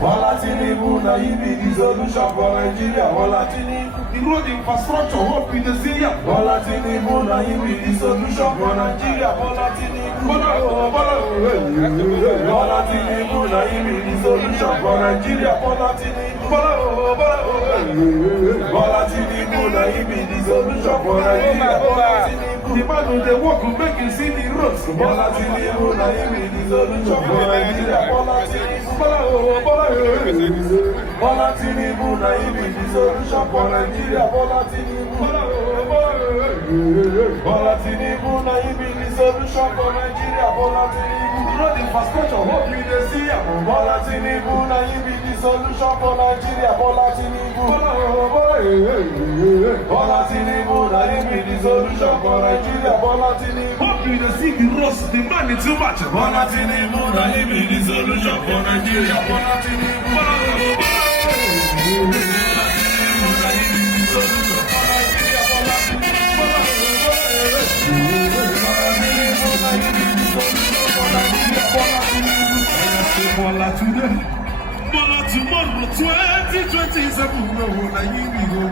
Bola Tinubu na him be the solution for Nigeria. Bola Tinubu, the road infrastructure hope be the Syria. Bola Tinubu na him be the solution for Nigeria. Bola Tinubu, Bola Tinubu na him be the solution for Nigeria. Bola Tinubu, Bola Tinubu na him be the solution for Nigeria. Bola Tinubu, the man who dey work will make you see the roads. Bola Tinubu na him be the solution for Nigeria. Bola Tinubu, Bola Tinubu na him be the solution for Nigeria. Bola Tinubu, Bola Tinubu na him be the solution for Nigeria. Bola Tinubu, the road infrastructure hope you dey see am. Bola Tinubu na him be the solution for Nigeria. Bola Tinubu, Bola Tinubu na him be the solution for Nigeria. Bola Tinubu, hope you dey see the roads, the money too much. Bola Tinubu na him be the solution for Nigeria. Bola Tinubu, Bola Tinubu na him be the solution for Nigeria. Bola today, Bola tomorrow, 2027, no, na him we go.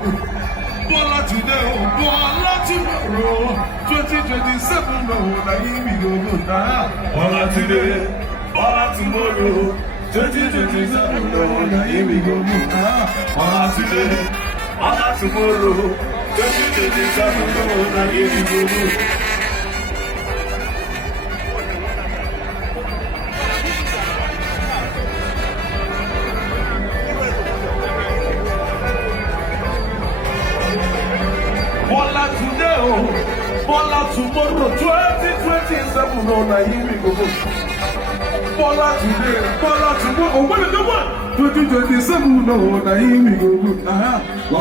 Bola today, Bola tomorrow, 2027, no, na him we go. Bola today, Bola tomorrow, 2027, no, na him we go. Bola today, Bola tomorrow, 2027, no, na him we go. Bola today, Bola tomorrow, 2027, no, na him we go. Bola today, Bola tomorrow, 2027, no, na him we go.